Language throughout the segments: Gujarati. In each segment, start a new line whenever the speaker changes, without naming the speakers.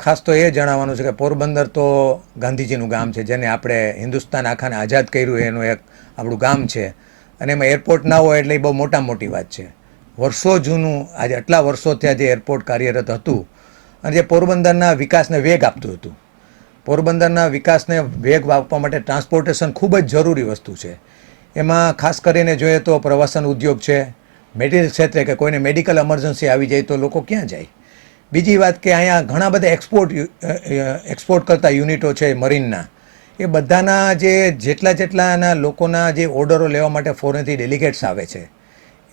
ખાસ તો એ જણાવવાનું છે કે પોરબંદર તો ગાંધીજીનું ગામ છે જેને આપણે હિન્દુસ્તાન આખાને આઝાદ કર્યું એનું એક આપણું ગામ છે. અને એમાં એરપોર્ટ ના હોય એટલે એ બહુ મોટા મોટી વાત છે. વર્ષો જૂનું આજે આટલા વર્ષો ત્યાં જે એરપોર્ટ કાર્યરત હતું અને જે પોરબંદરના વિકાસને વેગ આપતું હતું. પોરબંદરના વિકાસને વેગ આપવા માટે ટ્રાન્સપોર્ટેશન ખૂબ જ જરૂરી વસ્તુ છે. એમાં ખાસ કરીને જોઈએ તો પ્રવાસન ઉદ્યોગ છે, મેડિકલ ક્ષેત્રે કે કોઈને મેડિકલ એમરજન્સી આવી જાય તો લોકો ક્યાં જાય? બીજી વાત કે અહીંયા ઘણા બધા એક્સપોર્ટ એક્સપોર્ટ કરતા યુનિટો છે મરીનના એ બધાના જે જેટલા જેટલાના લોકોના જે ઓર્ડરો લેવા માટે ફોરેનથી ડેલિગેટ્સ આવે છે.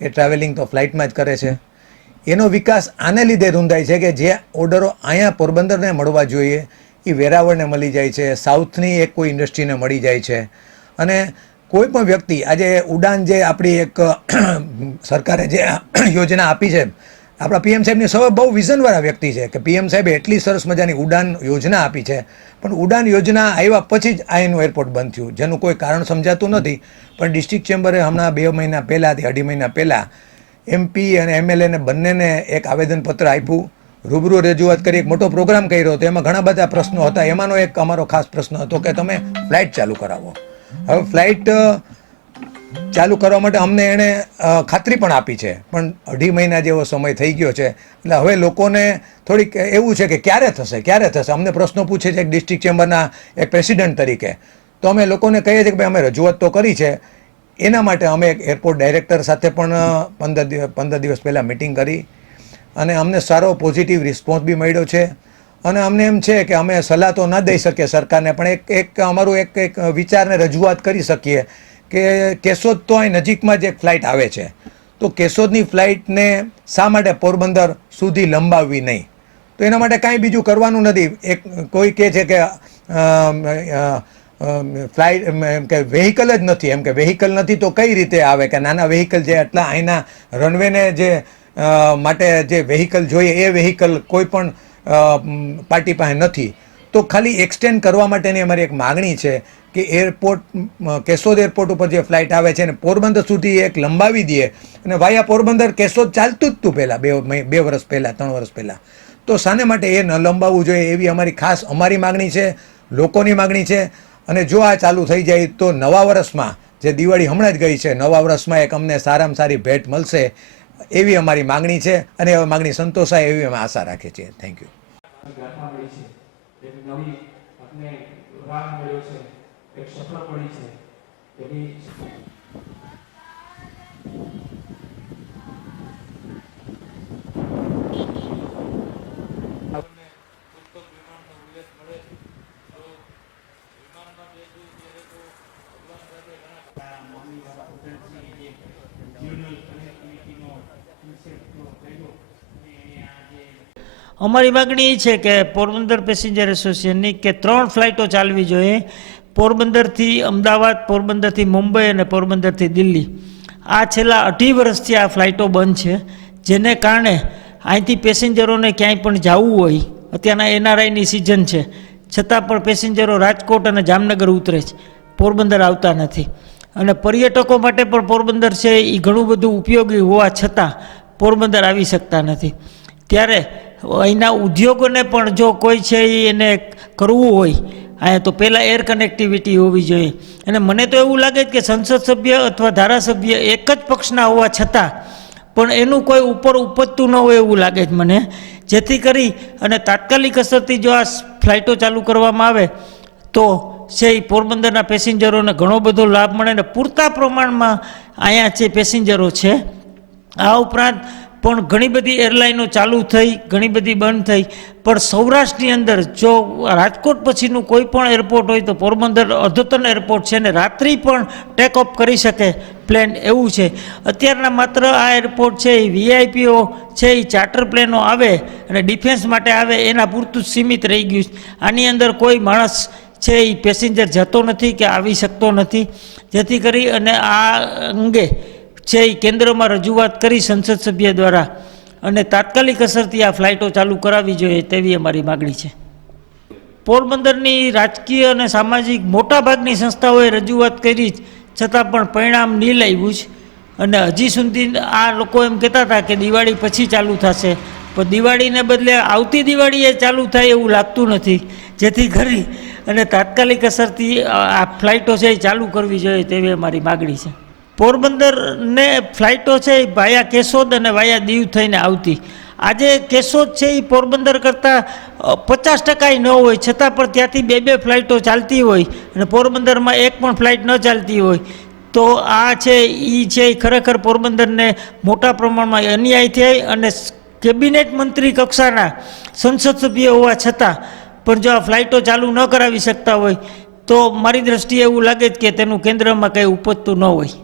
એ ટ્રાવેલિંગ તો ફ્લાઇટમાં જ કરે છે. એનો વિકાસ આને લીધે રૂંધાય છે કે જે ઓર્ડરો અહીંયા પોરબંદરને મળવા જોઈએ એ વેરાવળને મળી જાય છે, સાઉથની એક કોઈ ઇન્ડસ્ટ્રીને મળી જાય છે. અને કોઈ પણ વ્યક્તિ, આજે ઉડાન જે આપણી એક સરકારે જે યોજના આપી છે, આપણા પીએમ સાહેબની સૌ બહુ વિઝનવાળા વ્યક્તિ છે કે પીએમ સાહેબે એટલી સરસ મજાની ઉડાન યોજના આપી છે. પણ ઉડાન યોજના આવ્યા પછી જ આઈનું એરપોર્ટ બંધ થયું. જેનું કોઈ કારણ સમજાતું નથી. પણ ડિસ્ટ્રિક્ટ ચેમ્બરે હમણાં બે મહિના પહેલાંથી અઢી મહિના પહેલાં એમપી અને એમએલએને બંનેને એક આવેદનપત્ર આપ્યું. રૂબરૂ રજૂઆત કરી, એક મોટો પ્રોગ્રામ કર્યો હતો. એમાં ઘણા બધા પ્રશ્નો હતા. એમાંનો એક અમારો ખાસ પ્રશ્ન હતો કે તમે ફ્લાઇટ ચાલુ કરાવો. હવે ફ્લાઇટ ચાલુ કરવા માટે અમને એણે ખાતરી પણ આપી છે. પણ અઢી મહિના જેવો સમય થઈ ગયો છે. એટલે હવે લોકોને થોડીક એવું છે કે ક્યારે થશે? ક્યારે થશે? અમને પ્રશ્નો પૂછે છે એક ડિસ્ટ્રિક્ટ ચેમ્બરના એક પ્રેસિડેન્ટ તરીકે. તો અમે લોકોને કહીએ છીએ કે ભાઈ અમે રજૂઆત તો કરી છે. એના માટે અમે એક એરપોર્ટ ડાયરેક્ટર સાથે પણ પંદર પંદર દિવસ પહેલાં મિટિંગ કરી. અને અમને સારો પોઝિટિવ રિસ્પોન્સ બી મળ્યો છે. અને અમને એમ છે કે અમે સલાહ તો ના દઈ શકીએ સરકારને, પણ એક એક અમારું એક એક વિચારને રજૂઆત કરી શકીએ કે કેશોદ તો અહીં નજીકમાં જ એક ફ્લાઇટ આવે છે. તો કેશોદની ફ્લાઇટને શા માટે પોરબંદર સુધી લંબાવવી નહીં? તો એના માટે કાંઈ બીજું કરવાનું નથી. એક કોઈ કહે છે કે ફ્લાઇટ એમ કે વેહિકલ જ નથી. એમ કે વેહિકલ નથી તો કઈ રીતે આવે? કે નાના વેહિકલ જે આટલા અહીંના રનવેને જે માટે જે વેહિકલ જોઈએ, એ વેહિકલ કોઈ પણ પાર્ટી પાસે નથી. તો ખાલી એક્સટેન્ડ કરવા માટેની અમારી એક માગણી છે કે એરપોર્ટ કેશોદ એરપોર્ટ ઉપર જે ફ્લાઇટ આવે છે અને પોરબંદર સુધી એક લંબાવી દઈએ. અને વાયા પોરબંદર, કેશોદ ચાલતું જ હતું પહેલાં, બે બે વર્ષ પહેલાં, ત્રણ વર્ષ પહેલાં. તો શાને માટે એ ન લંબાવવું જોઈએ એવી અમારી ખાસ અમારી માગણી છે, લોકોની માગણી છે. અને જો આ ચાલુ થઈ જાય તો નવા વર્ષમાં, જે દિવાળી હમણાં જ ગઈ છે, નવા વર્ષમાં એક અમને સારામાં સારી ભેટ મળશે એવી અમારી માગણી છે અને એ માગણી સંતોષાય એવી અમે આશા રાખીએ છીએ. થેન્ક યુ
Thank મળી છે એક નવી આપણે રાગ મળ્યો છે એક સફળ મળી છે એવી આપણને પુષ્પક વિમાનનો ઉલ્લેખ મળે છે તો વિમાનમાં બેસવું ત્યારે તો ભગવાન સાથે ઘણા
અમારી માગણી એ છે કે પોરબંદર પેસેન્જર એસોસિએશનની કે ત્રણ ફ્લાઇટો ચાલવી જોઈએ. પોરબંદરથી અમદાવાદ, પોરબંદરથી મુંબઈ અને પોરબંદરથી દિલ્હી. આ છેલ્લા અઢી વર્ષથી આ ફ્લાઇટો બંધ છે. જેને કારણે અહીંથી પેસેન્જરોને ક્યાંય પણ જવું હોય, અત્યારના એનઆરઆઈની સિઝન છે. છતાં પણ પેસેન્જરો રાજકોટ અને જામનગર ઉતરે છે. પોરબંદર આવતા નથી. અને પર્યટકો માટે પણ પોરબંદર છે એ ઘણું બધું ઉપયોગી હોવા છતાં પોરબંદર આવી શકતા નથી. ત્યારે અહીંના ઉદ્યોગોને પણ જો કોઈ છે એને કરવું હોય, અહીંયા તો પહેલાં એર કનેક્ટિવિટી હોવી જોઈએ. અને મને તો એવું લાગે છે કે સંસદ સભ્ય અથવા ધારાસભ્ય એક જ પક્ષના હોવા છતાં પણ એનું કોઈ ઉપર ઉપજતું ન હોય એવું લાગે છે મને. જેથી કરી અને તાત્કાલિક અસરથી જો આ ફ્લાઇટો ચાલુ કરવામાં આવે, તો છે એ પોરબંદરના પેસેન્જરોને ઘણો બધો લાભ મળે ને પૂરતા પ્રમાણમાં અહીંયા જે પેસેન્જરો છે, આ ઉપરાંત પણ ઘણી બધી એરલાઇનો ચાલુ થઈ, ઘણી બધી બંધ થઈ. પણ સૌરાષ્ટ્રની અંદર જો રાજકોટ પછીનું કોઈ પણ એરપોર્ટ હોય તો પોરબંદર અદ્યતન એરપોર્ટ છે ને રાત્રિ પણ ટેક ઓફ કરી શકે પ્લેન એવું છે. અત્યારના માત્ર આ એરપોર્ટ છે, એ વીઆઈપીઓ છે, એ ચાર્ટર પ્લેનો આવે અને ડિફેન્સ માટે આવે એના પૂરતું સીમિત રહી ગયું આની અંદર કોઈ માણસ છે, એ પેસેન્જર જતો નથી કે આવી શકતો નથી. જેથી કરી અને આ અંગે છે એ કેન્દ્રમાં રજૂઆત કરી સંસદ સભ્ય દ્વારા અને તાત્કાલિક અસરથી આ ફ્લાઇટો ચાલુ કરાવવી જોઈએ તેવી અમારી માગણી છે. પોરબંદરની રાજકીય અને સામાજિક મોટાભાગની સંસ્થાઓએ રજૂઆત કરી છતાં પણ પરિણામ નહીં લાવ્યું જ અને હજી સુધી આ લોકો એમ કહેતા હતા કે દિવાળી પછી ચાલુ થશે. પણ દિવાળીને બદલે આવતી દિવાળીએ ચાલુ થાય એવું લાગતું નથી. જેથી કરી અને તાત્કાલિક અસરથી આ ફ્લાઇટો છે એ ચાલુ કરવી જોઈએ તેવી અમારી માગણી છે. પોરબંદરને ફ્લાઇટો છે એ વાયા કેશોદ અને વાયા દીવ થઈને આવતી. આજે કેશોદ છે એ પોરબંદર કરતાં પચાસ ટકાય ન હોય, છતાં પણ ત્યાંથી બે બે ફ્લાઇટો ચાલતી હોય અને પોરબંદરમાં એક પણ ફ્લાઇટ ન ચાલતી હોય. તો આ છે એ છે એ ખરેખર પોરબંદરને મોટા પ્રમાણમાં અન્યાય થાય અને કેબિનેટ મંત્રી કક્ષાના સંસદ સભ્ય હોવા છતાં પણ જો આ ફ્લાઇટો ચાલુ ન કરાવી શકતા હોય, તો મારી દ્રષ્ટિએ એવું લાગે કે તેનું કેન્દ્રમાં કંઈ ઉપજતું ન હોય.